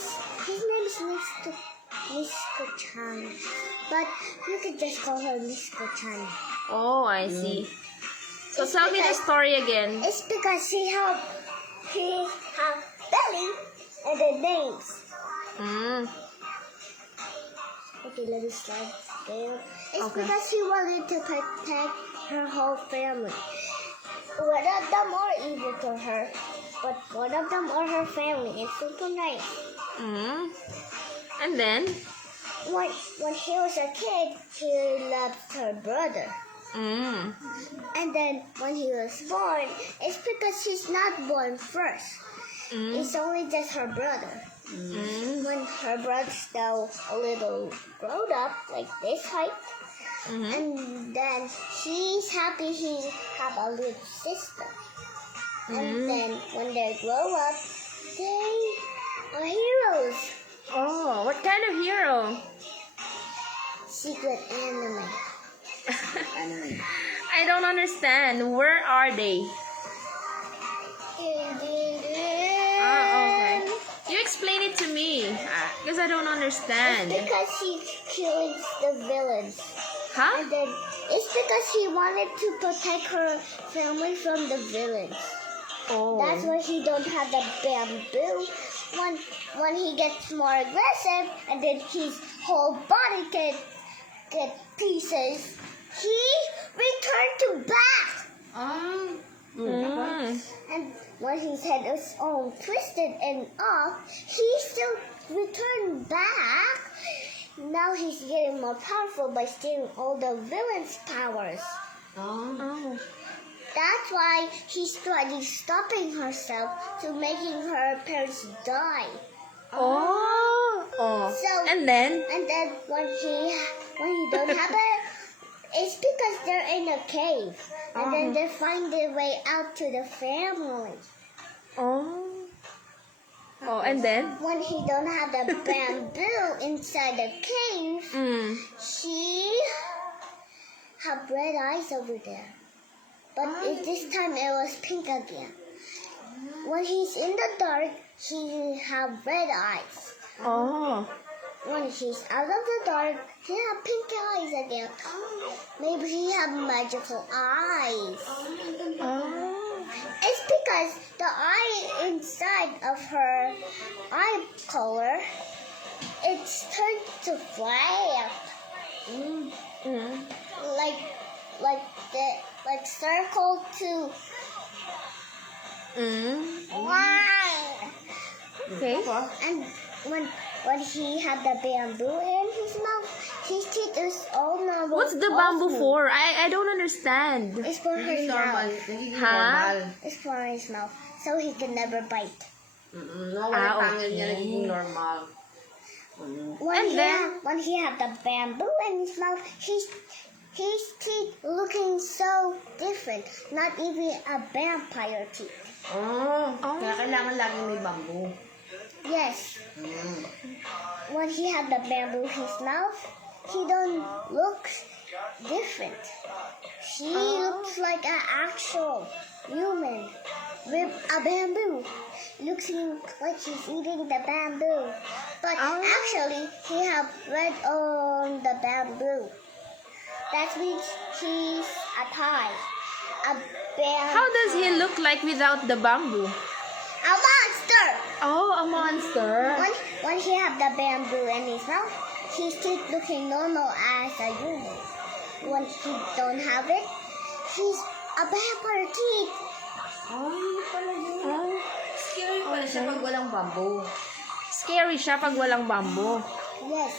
his name is Nisko-chan, but you could just call her Nisko-chan. Oh, I see. So tell me the story again. It's because he have belly and the names. Mm. Okay, let me slide down. It's Okay. because he wanted to protect her whole family. One of them are evil to her, but one of them are her family. It's super nice. Mm. And then? When he was a kid, he loved her brother. Mm. And then when he was born, it's because he's not born first. Mm. It's only just her brother. Mm. When her brother's now a little grown up, like this height, Mm-hmm. and then she's happy he have a little sister. And then when they grow up, they are heroes. Oh, what kind of hero? Secret anime. I don't understand. Where are they? Okay. You explain it to me, because I don't understand. It's because he kills the villains. Huh? And then it's because he wanted to protect her family from the villains. Oh. That's why he don't have the bamboo. When he gets more aggressive and then his whole body get pieces, he returned to back. Mm. And when his head is all twisted and off, he still returned back. Now he's getting more powerful by stealing all the villains' powers. Oh. That's why he's trying stopping herself to making her parents die. Oh. So- And then? When he don't have it, it's because they're in a cave. And then they find their way out to the family. Oh. Oh, and then? When he don't have the bamboo inside the cave, Mm. she have red eyes over there. But this time it was pink again. When he's in the dark, he have red eyes. Oh. When he's out of the dark, he have pink eyes again. Maybe he have magical eyes. Oh. It's because the eye inside of her eye color, it's turned to black. Mm. Like circle to line. Okay. And when he had the bamboo in his mouth, his teeth is all normal. What's the bamboo for? I don't understand. It's for his mouth. Huh? It's for his mouth, so he can never bite. No, wala pangil niya nagiging normal. When he had the bamboo in his mouth, his teeth looking so different. Not even a vampire teeth. Kaya kailangan laging may bamboo. Yes. When he had the bamboo in his mouth, he don't look different. He looks like an actual human with a bamboo. Looks like he's eating the bamboo. But actually, he have red on the bamboo. That means he's a Thai. A bamboo. How does he look like without the bamboo? A monster! Oh, a monster. When he have the bamboo in his mouth, his teeth looking normal as a human. When he don't have it, he's a vampire teeth. Scary pala siya pag walang bamboo. Scary siya pag walang bamboo. Yes,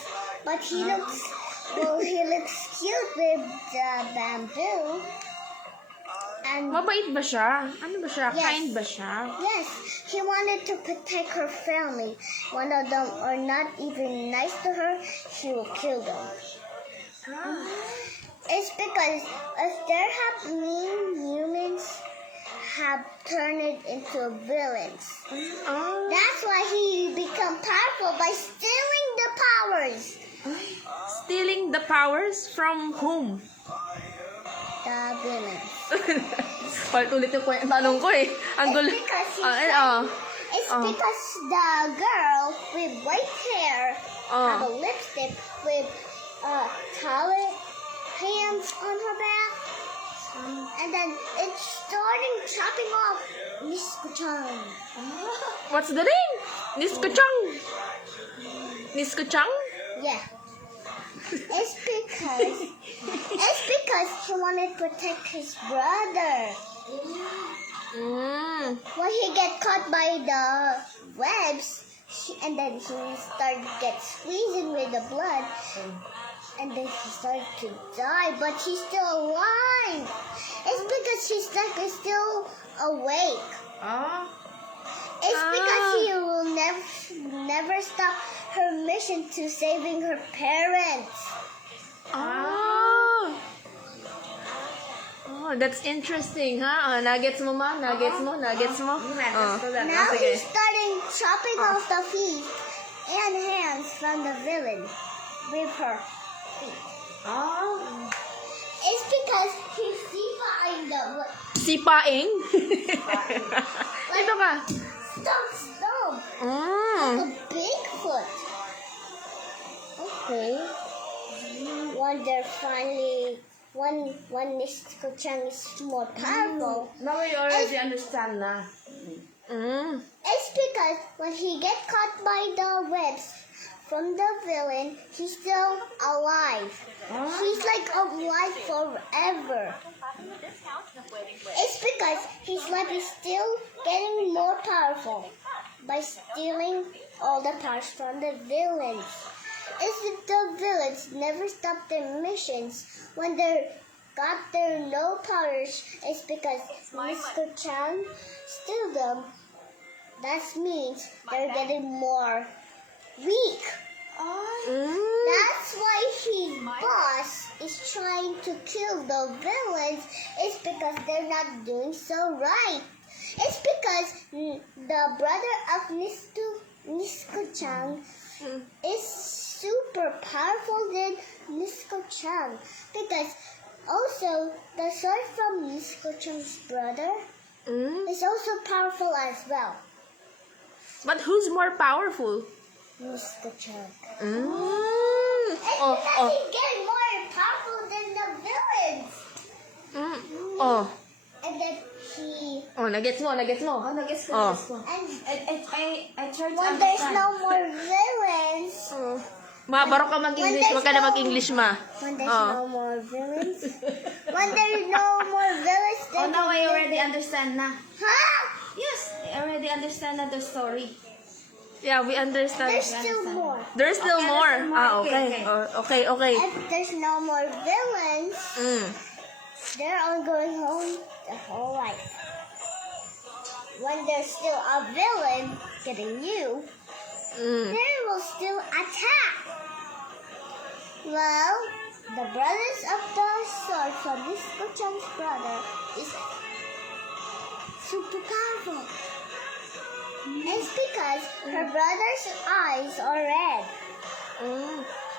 but he looks cute with the bamboo. And Mabait ba siya? Ano ba siya? Yes. Kind ba siya? yes, he wanted to protect her family. One of them are not even nice to her, he will kill them. It's because if there have mean humans have turned it into villains. Oh. That's why he become powerful by stealing the powers. Stealing the powers from whom? The villains. Ulit yung tanong ko eh. Ang gulo. It's because he It's because the girl with white hair have a lipstick with towel hands on her back. And then it's starting chopping off Nisko-chan. What's the name? Nisko-chang. Nisko-chang? Yeah. It's because he wanted to protect his brother. When he get caught by the webs, and then he started get squeezing with the blood, and then he started to die, but he's still alive. It's because his neck is still awake. It's because he will never stop her mission to saving her parents. Oh, that's interesting, ha? Nuggets mo, ma? Nuggets mo? Now he's starting chopping off the feet and hands from the villain with her feet. It's because he's sipaing the Sipaing? Ito ka. stomp. Like a Bigfoot. Okay. When Nisko-chan is more powerful. Now we already understand na. It's because when he gets caught by the webs from the villain, he's still alive. He's like alive forever. It's because his life is still getting more powerful by stealing all the powers from the villains. It's that the villains never stop their missions when they got their no powers. It's because Nisko-chan steal them. That means they're getting more weak. That's why his boss is trying to kill the villains. It's because they're not doing so right. It's because the brother of Nisko-chan is super powerful than Nisko-chan. Because also the sword from Nisko-chan's brother is also powerful as well. But who's more powerful? Nisko-chan. Mm. It's because he's getting more powerful than the villains. And then he... Nuggets mo. Nagets ko. And I tried to when there's understand. no more villains... Ma, baro ka mag-English. Huwag ka na mag-English, ma. When there's no more villains... When there's no more villains... they Now can I live- already understand na. Huh? Yes, I already understand na the story. Yeah, we understand. There's still more. There's still more. there's more. Okay. Okay. Okay. If there's no more villains, they're all going home the whole life. When there's still a villain getting you, they will still attack. Well, the brothers of the sword from Nisko-chan's brother is super powerful. It's because her brother's eyes are red.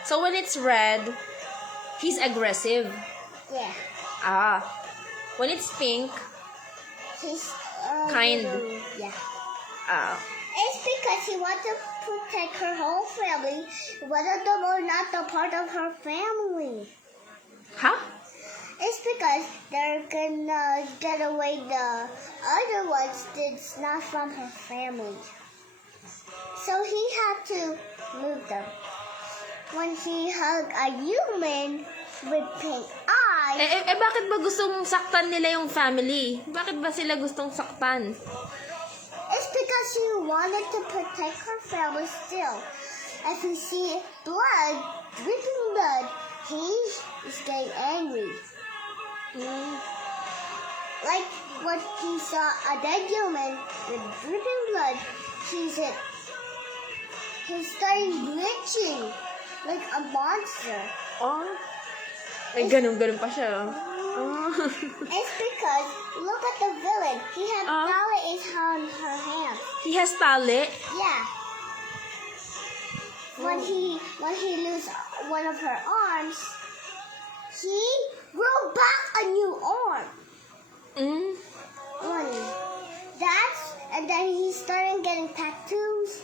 So when it's red, he's aggressive. Yeah. When it's pink, He's Kind. Yeah. It's because he wants to protect her whole family, whether them or not the part of her family. It's because they're gonna get away the other ones that's not from her family. So he had to move them. When he hugged a human with pink eyes, bakit ba gustong saktan nila yung family? Bakit ba sila gustong saktan? it's because he wanted to protect her family still. If he see blood, dripping blood, he is getting angry. Like when he saw a dead human with dripping blood, he started glitching like a monster. Ganun pa siya. It's because look at the villain. He has Tali is on her hand. He has tali. Yeah. When he lose one of her arms, he grew back a new arm. And then he started getting tattoos.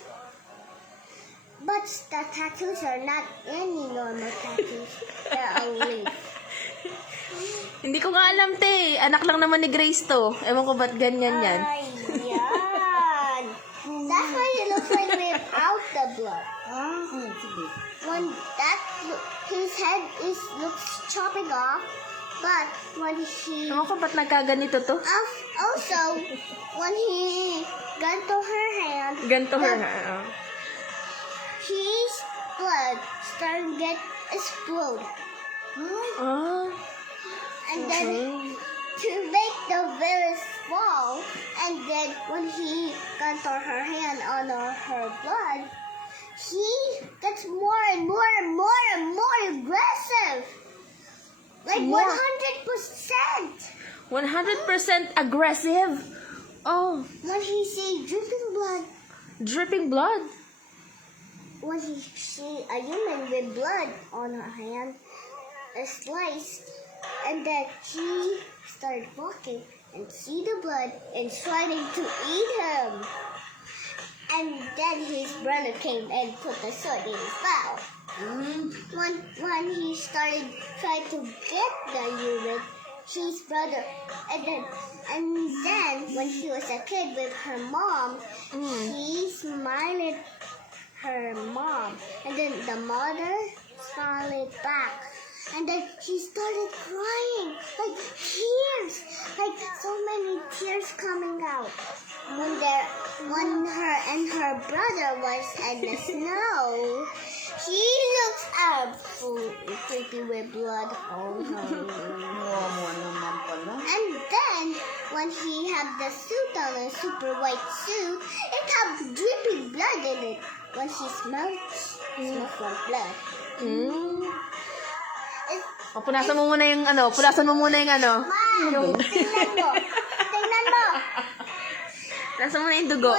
But the tattoos are not any normal tattoos. They're a leaf. Hindi ko nga alam, te. Anak lang naman ni Grace to. Ewan ko ba't ganyan yan. Ayan. That's why it looks like without the blood. Sige. When his head looks chopping off, but when he Ewan ko ba't nagkaganito to. also when he got to her hand, Ganto her. his blood started to get explode, Ah. and then to make the virus fall, and then when he got to her hand on her blood, he gets more and more and more and more aggressive. Like More. 100%. 100% aggressive. Oh, When he see dripping blood, dripping blood. when he see a human with blood on her hand, sliced, and then he started walking and see the blood and starting to eat him. And then his brother came and put the sword in his mouth. When he started trying to get the human, his brother, and then when she was a kid with her mom, he smiled at her mom, and then the mother smiled back, and then she started crying like tears, like so many tears coming out. When her and her brother was in the snow, she looks absolutely creepy with blood on her. Mo naman pala. And then, when he had the suit on, a super white suit, it had dripping blood in it. When he smells like blood. O, punasan mo muna yung ano. Punasan mo muna yung ano. Mom, tingnan mo. Tingnan mo. Punasan mo na yung dugo.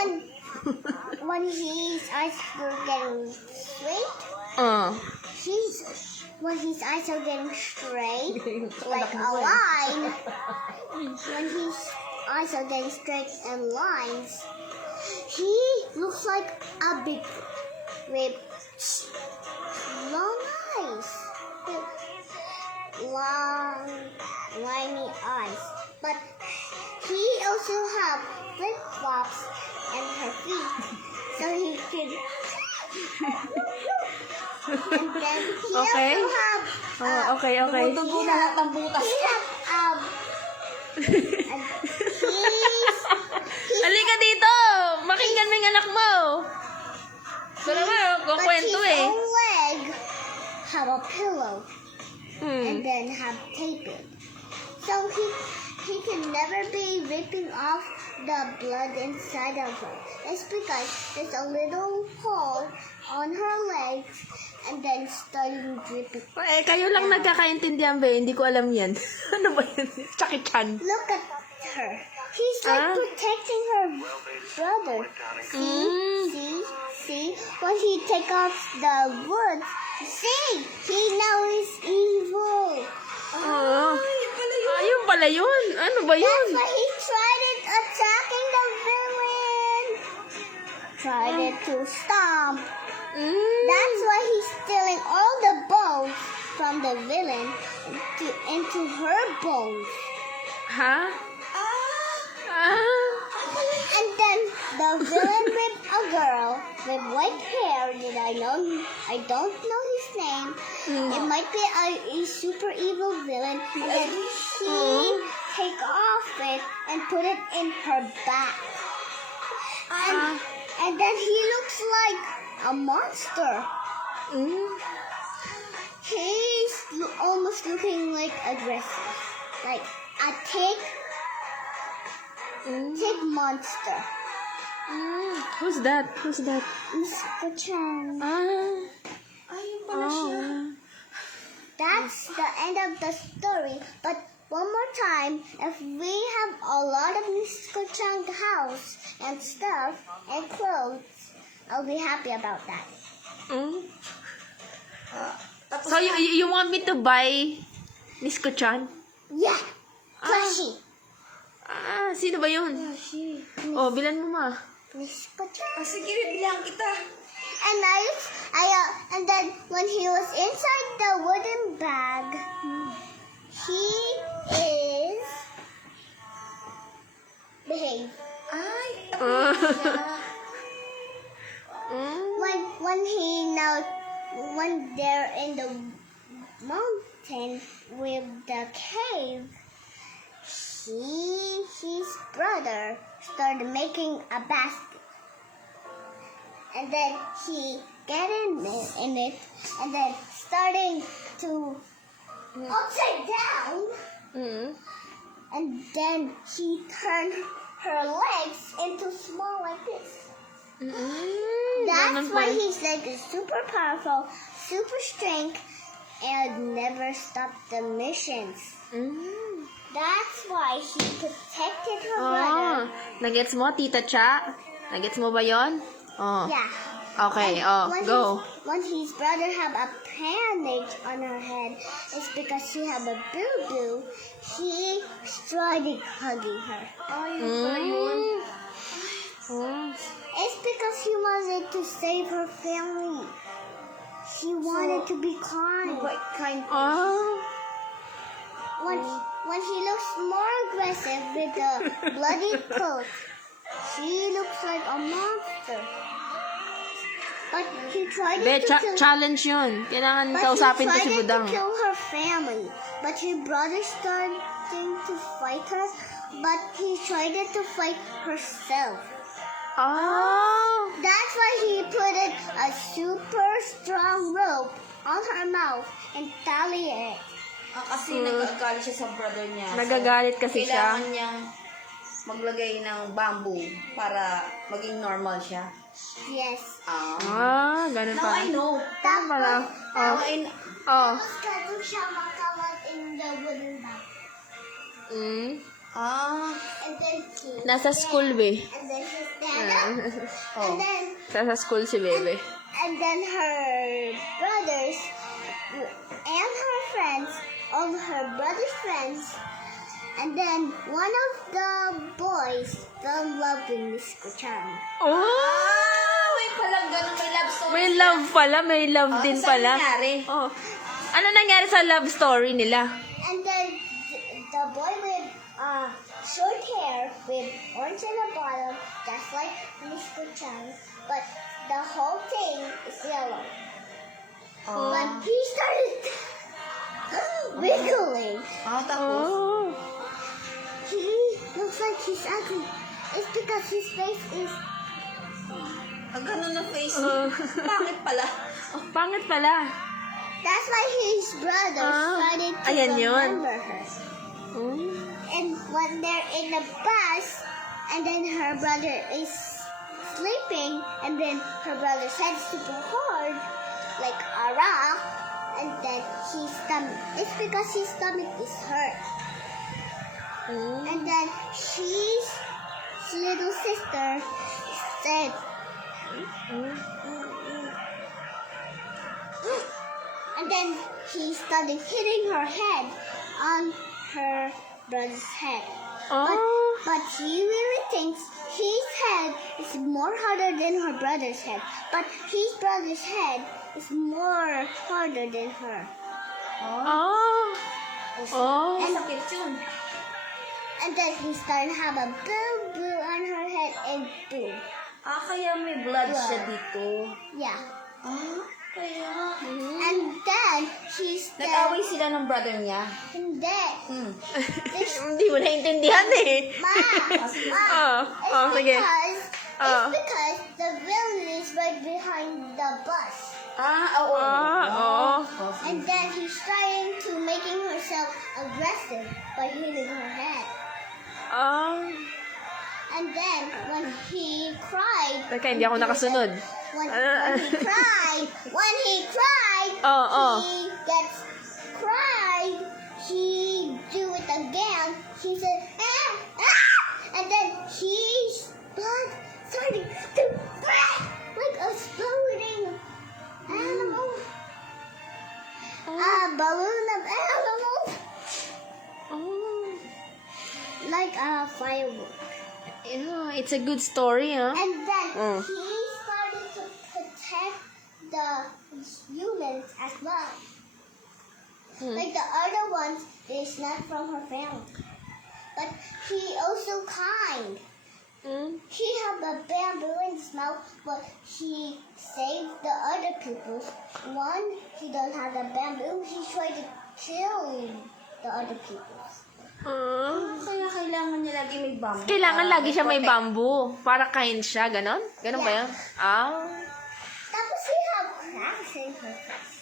When his eyes were getting straight, when his eyes are getting straight, like a line, when his eyes are getting straight and lines, he looks like a big with long eyes, with long, liney eyes. But he also have flip flops and her feet, so he could. And then he Okay. also have. Okay. Dugo na lahat ng butas. He have and he's Halika dito! Makinggan mo yung anak mo! So naman, but kukwento his eh. own leg have a pillow and Hmm. then have tape it. So he can never be ripping off the blood inside of her. It's because there's a little hole on her legs and then starting dripping. Eh, kayo lang nagkakaintindihan ba? Hindi ko alam yan. Ano ba yan? Chucky-chan. Look at her. He's like protecting her brother. See? When he take off the wood, see? He now is evil. Ayun pala yun. Ano ba yun? That's why he tried it attacking the villain. Tried it to stomp. That's why he's stealing all the bones from the villain into her bones. Ha? And then the villain with a girl with white hair that I don't know his name. It might be a super evil villain. And then he take off it and put it in her back. And then he looks like a monster. He's almost looking like aggressive, like a tick monster. Who's that? Mr. Chan. Ayun pala siya. That's the end of the story. But one more time, if we have a lot of Mr. Chang's house and stuff and clothes, I'll be happy about that. So, you want me to buy Miss Kuchan? Yeah, plushie. Sino ba yun? Oh, bilan mo ma. Miss Ko-chan. Sige, bilang kita. And then when he was inside the wooden bag, he is behave. Ay, When they're in the mountain with the cave, his brother started making a basket, and then he get in it, and then starting to upside down, and then he turned her legs into small like this. That's why he's like a super powerful, super strength, and never stopped the missions. That's why he protected her brother. Nagets mo, Tita Cha? Nagets mo ba yon? Oh. Yeah. Okay, When go. When his brother have a bandage on her head, it's because she have a boo-boo. He started hugging her. It's because he wanted to save her family. She wanted to be kind. what kind? When he looks more aggressive with the bloody coat, she looks like a monster. But he tried to kill. Challenge yun. Kailangan But kausapin ko he si tried to Budang. kill her family. But her brother started to fight her. But he tried to fight herself. That's why he put a super strong rope on her mouth and tally it. Kasi nagagalit siya sa brother niya. Nagagalit kasi siya. Kailangan niyang maglagay ng bamboo para maging normal siya. Yes. Ganun Now I pa. know. Tama pala. Now I know. Tapos ganun siya makalat in the wooden bag. And then he Nasa school, be. And then he stand up. And then Nasa school si Bebe. and then her brothers and her friends, all her brother's friends, and then one of the boys fell in love with Miss Ko-chan. May palang ganun, may love story. May love pala, may love din saan pala. nangyari? Ano nangyari sa love story nila? And then the boy with short hair with orange in the bottom, just like Miss Ko-chan, but the whole thing is yellow. But he started wiggling. Tapos? He looks like he's ugly. It's because his face is. Ganun na face. Bakit pala? Pangit pala. That's why his brother started to Ayan yun. remember her. And when they're in the bus, and then her brother is sleeping, and then her brother's head super hard, like a rock, and then his stomach. It's because his stomach is hurt. And then his little sister said, and then he started hitting her head on her brother's head. But he really thinks his head is more harder than her brother's head. But his brother's head is more harder than her. Sakit yun. And then he started to have a boo-boo on her head and boom. Kaya may blood siya dito. Yeah. Kaya. And then he's Nag-away sila ng brother niya. Hindi. Hindi mo naintindihan eh. Sige. It's because the villain is right behind the bus. Oo. And then he's trying to making herself aggressive by hitting her head. And then when he cried, Teka, hindi ako nakasunod. when he cried, he gets cried. He do it again. He said, and then his blood started to break like a exploding animal. A balloon of animals. Like a firework. it's a good story, huh? And then Mm. he started to protect the humans as well. Like the other ones, it's not from her family. But he also kind. Mm. He had the bamboo in his mouth, but he saved the other people. One, he don't have the bamboo. He tried to kill the other people. Kaya kailangan niya lagi may bamboo. Kailangan para lagi siya may protect. bamboo. Para kind siya, ganon? Ganon ba Yeah. yan? Ah. Tapos he had cracks in her face.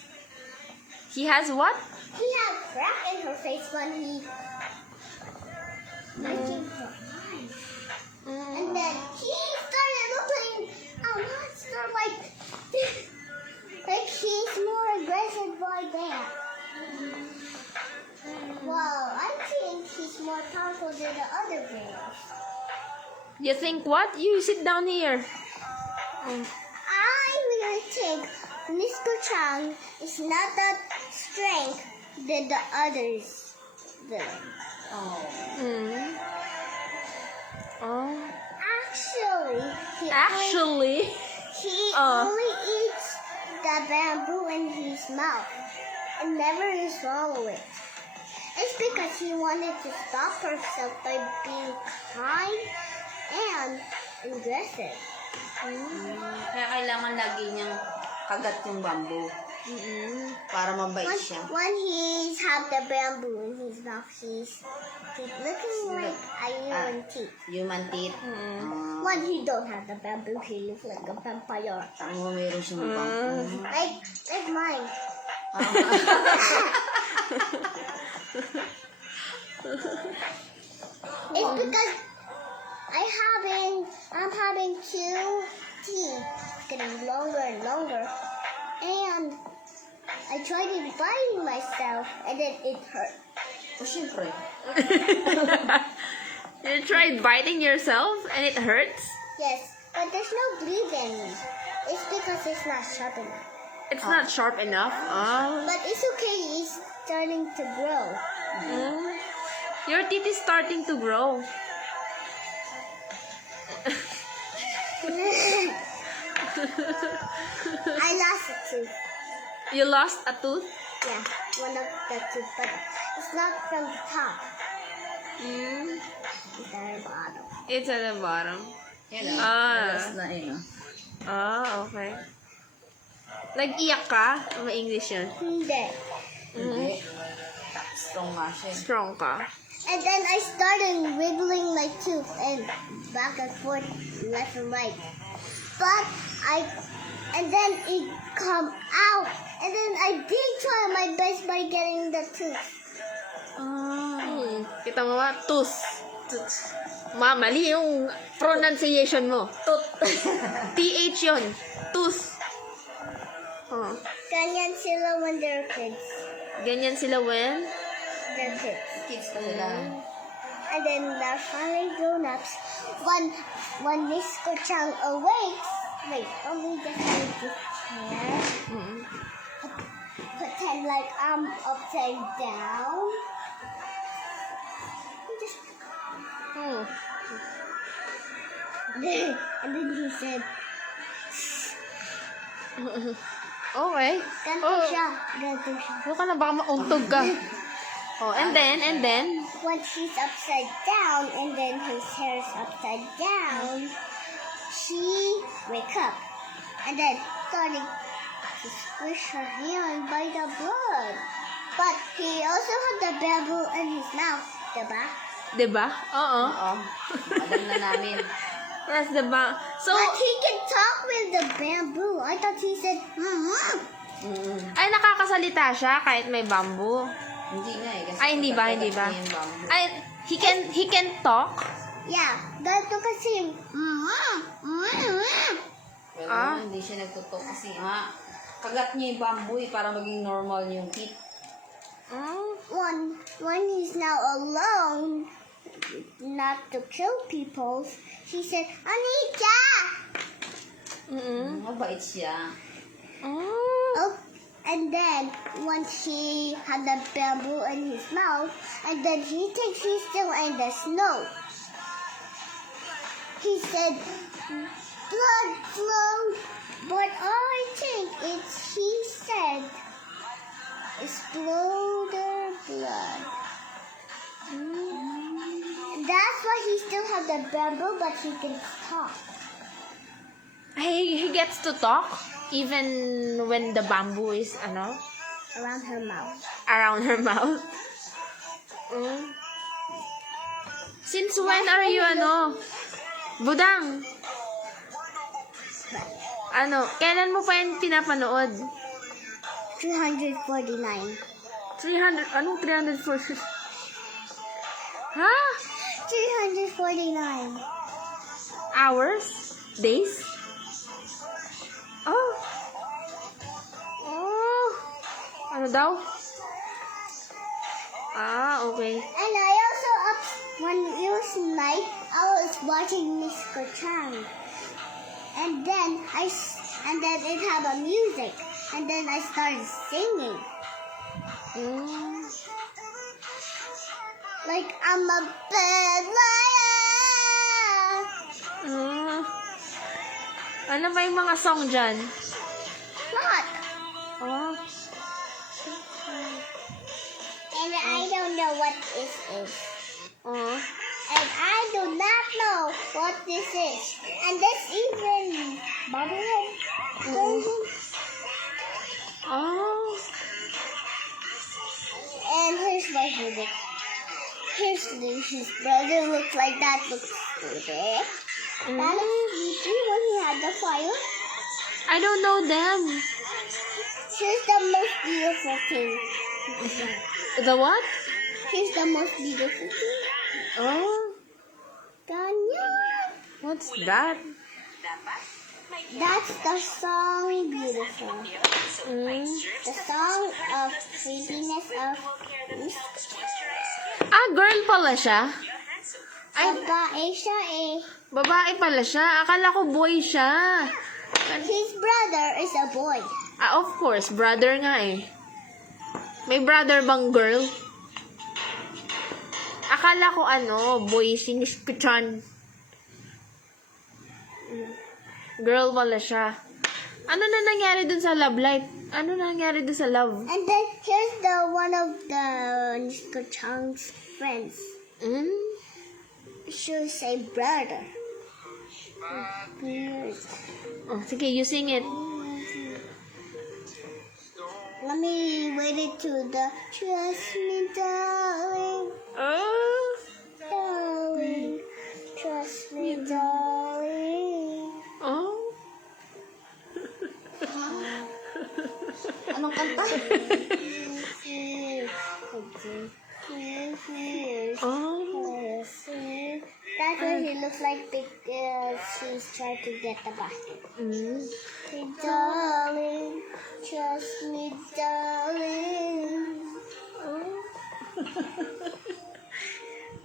He has what? He had crack in her face when he making her eyes. And then he started looking a monster like he's more aggressive like that. Well, I think he's more powerful than the other bears. You think what? You sit down here. I really think Mr. Chang is not that strength than the others. Oh. Mm. Oh. Actually, he Oh. only eats the bamboo in his mouth and never swallow it. It's because he wanted to stop herself by being kind and aggressive. Kaya kailangan lagi niyang kagat yung bamboo para mabait siya. When he's had the bamboo in his mouth, he's looking like a human teeth. Human teeth. When he don't have the bamboo, he looks like a vampire. Tama, mayroon siyang bamboo. Like mine. It's because I'm having two teeth getting longer and longer, and I tried biting myself, and then it hurt. O, syempre. You tried biting yourself and it hurts? Yes, but there's no bleeding. It's because it's not sharp enough. It's not sharp enough? Ah. But it's okay. It's starting to grow. Mm. Your teeth is starting to grow. I lost a tooth. You lost a tooth? Yeah, one of the tooth, but it's not from the top. Mm. It's at the bottom. It's at the bottom. Yan o. Ah. Lalas na yun o. Ah, okay. Nag-iyak ka? May English yun. Hindi. Hindi. Strong nga siya. Strong ka. And then I started wiggling my tooth and back and forth, left and right. But and then it come out. And then I did try my best by getting the tooth. Kita mo ba? Tooth. Ma, mali yung pronunciation mo. Tooth. TH yun. Tooth. Oh. Ganyan sila when they're kids. Ganyan sila when? They're kids. Kids pa sila. And then they're finally grown-ups. When Mr. Chang awakes, wait, let me just make this chair. Pretend like I'm upside down. Just, and then he said, Okay. ganito Oh. siya, ganito siya. Ano ka na? Baka mauntog ka. Oh, and then? When she's upside down and then his hair is upside down, she wake up and then starting to squish her hand by the blood. But he also had the bamboo in his mouth, diba? Diba? Oo. Oo. Alam na namin. Yes, diba? So, But he can talk with the bamboo. I thought he said, ay nakakasalita siya kahit may bamboo. Hindi nga eh. Kasi Ay, hindi ba? Hindi ba? kagat niya yung bamboo. Ay, he can talk? Yeah, ganito kasi. Pero hindi siya nagtutok kasi kagat niya yung bamboo eh, para maging normal yung teeth. When he's now alone, not to kill people, she said, Anita! Mabait siya. Oh, and then when he had the bamboo in his mouth, and then he thinks he's still in the snow. he said, blood flow. But I think he said, explode blood. That's why he still has the bamboo, but he can talk. He gets to talk even when the bamboo is, Around her mouth. around her mouth. Since when are you, Budang? Kailan mo pa yan pinapanood? 349. 300, anong 340? Ha? 349. Hours? Days? Oh. Ano daw? Okay. And I also when it was night, I was watching Mr. Chang. And then it had a music. And then I started singing. Like I'm a bad liar. Ano ba yung mga song dyan? What? Oh. And I don't know what this is. Oh. And I do not know what this is. And there's even bubblehead version. Oh. And here's my music. Here's his brother looks like that. Looks stupid. That looks sleepy when he had the fire. I don't know them. Here's the most beautiful thing. The what? Here's the most beautiful thing. Oh. Ganyan. What's that? That's the song Beautiful. The song of prettiness of Girl pala siya? babae siya eh. Babae pala siya. Akala ko boy siya. His brother is a boy. Of course. Brother nga eh. May brother bang girl? Akala ko boy si Mr. Chan. Girl pala siya. Ano na nangyari dun sa love life? Ano na nangyari dun sa love? And then here's the one of the Mr. Chang's friends. Should say brother. Oh, sige, you sing it. Let me wait it to the trust me, darling, Oh. darling, trust me, darling. Oh. Anong kanta? Oh. That's what he looks like because he's trying to get the basket. Hey, darling, trust me, darling.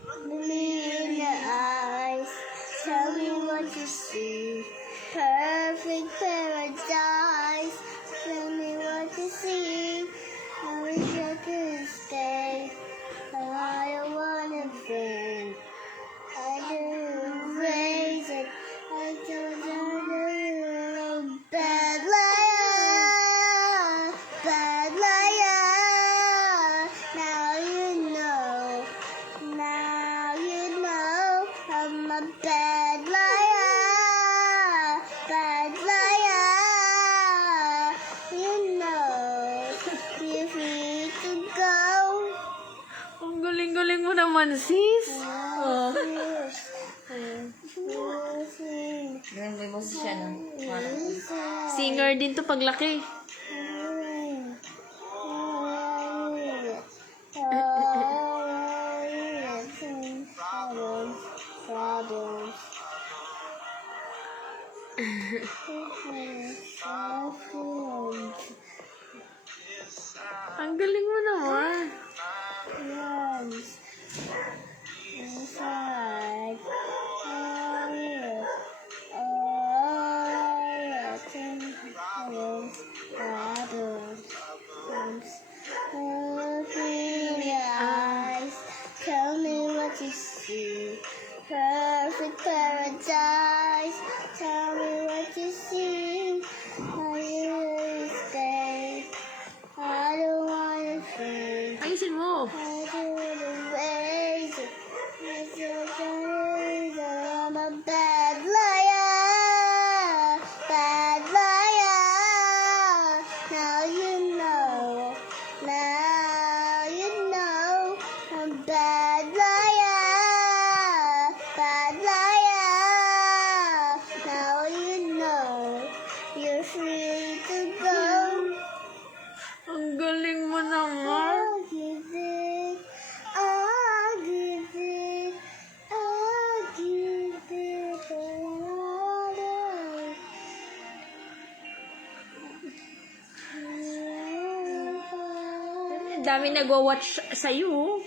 Look me in the eyes, tell me what you see. Perfect paradise, tell me what you see. I wish I could stay. I don't wanna think. I do raise it. I don't know. Bad liar, bad liar. Now you know. Now you know. I'm a bad liar, bad liar. You know. You're free to go. Ang galing-galing mo naman, sis. Oh. Ganun may boses siya, no? Parang, Singer din to paglaki. Ang galing mo naman. Inside. free to go. Ang galing mo naman. I'll give it, I'll give it, I'll give it another. Ang dami nagwa-watch sa'yo.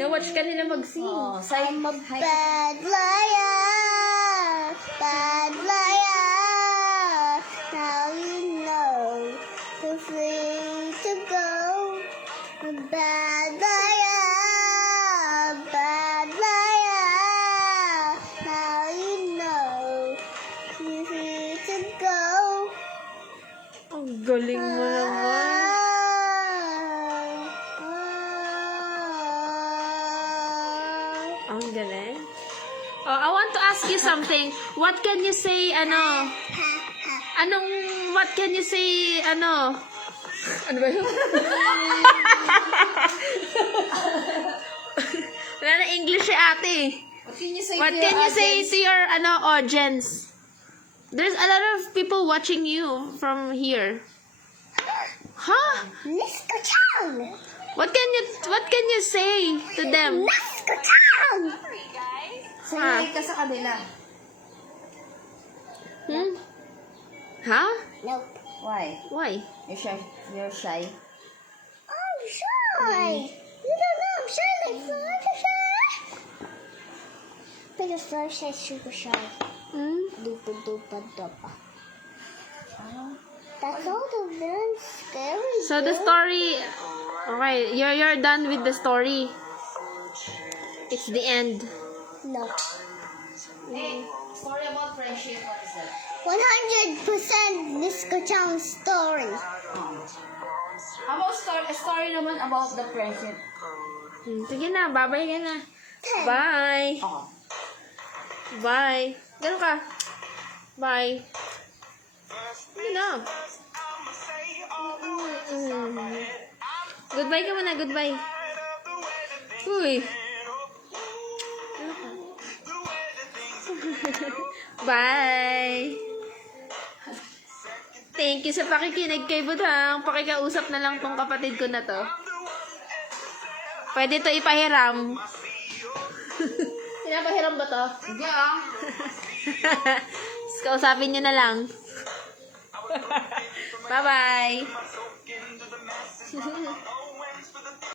Na-watch ka nila mag-sing. Oo, say, I'm a bad liar, bad liar. Now you know you're free to go. A bad liar, bad liar. Now you know you're free to go. Ang galing mo naman. Ang galing. Oh, I want to ask you something. What can you say, what can you say, ano ba yun? Wala na English si ate. what can you say What to can your you say audience? to your, audience? There's a lot of people watching you from here. Huh? Niska Chang! What can you say to them? Niska Chang! Say ka sa kanila. Hmm? Huh? Nope. Why? Why? You're shy? You're shy? I'm shy. You don't know I'm shy like Florida shy. Because Florida shy is super shy. Hmm? Dupa dupa dupa. That's all the villains scary. So the dude. story, okay, you're done with the story. It's the end. No. Hey, story about friendship. What is that? 100% Niska Chang's story. How about a story naman about the friendship? Sige na, bye-bye ka na. 10. Bye. Oh. Bye. Ganun ka. Bye. Yun na. Goodbye ka muna, goodbye. Uy. Bye. Thank you sa pakikinig kay Budang. Pakikausap na lang tong kapatid ko na to. Pwede to ipahiram. Pinapahiram ba to? Hindi ah. Kausapin nyo na lang. Bye-bye.